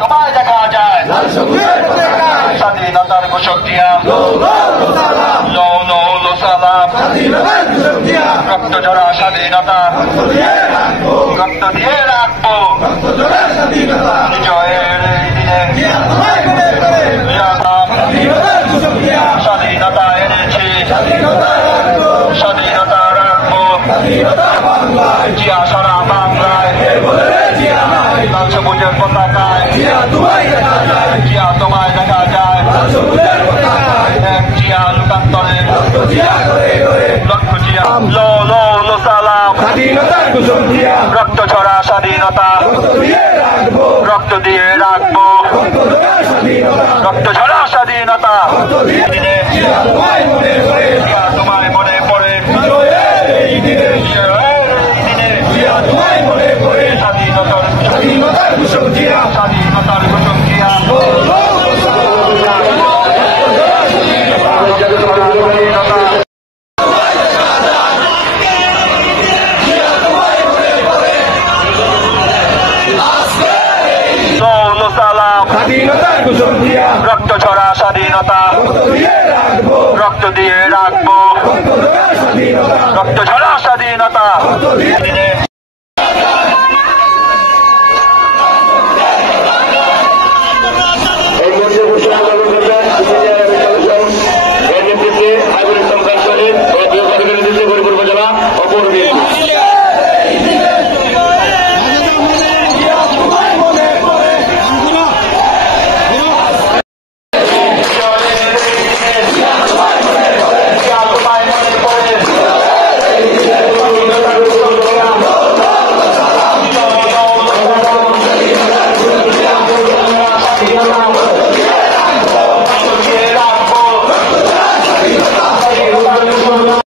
তোমায় দেখা যায় স্বাধীনতার ঘোষক দিয়া লৌল সালাম রক্ত ঝরা স্বাধীনতা রক্ত দিয়ে রাখবো জয়ের স্বাধীনতা এনেছি স্বাধীনতা রাখবো জিয়া সারা বাংলায় লাল সবুজের পতাকায় জিয়া তোমায় দেখা যায় এক জিয়া লুকান্তরে লক্ষ জিয়া লো সালাম রক্ত ছড়া স্বাধীনতা রক্ত দিয়ে রাখবো রক্ত ছড়া স্বাধীনতা তোমায় মনে পড়ে স্বাধীনতার ঘোষক জিয়া স্বাধীনতার ঘোষক জিয়া রক্ত ছড়া স্বাধীনতা রক্ত দিয়ে রাখবো রক্ত ছড়া স্বাধীনতা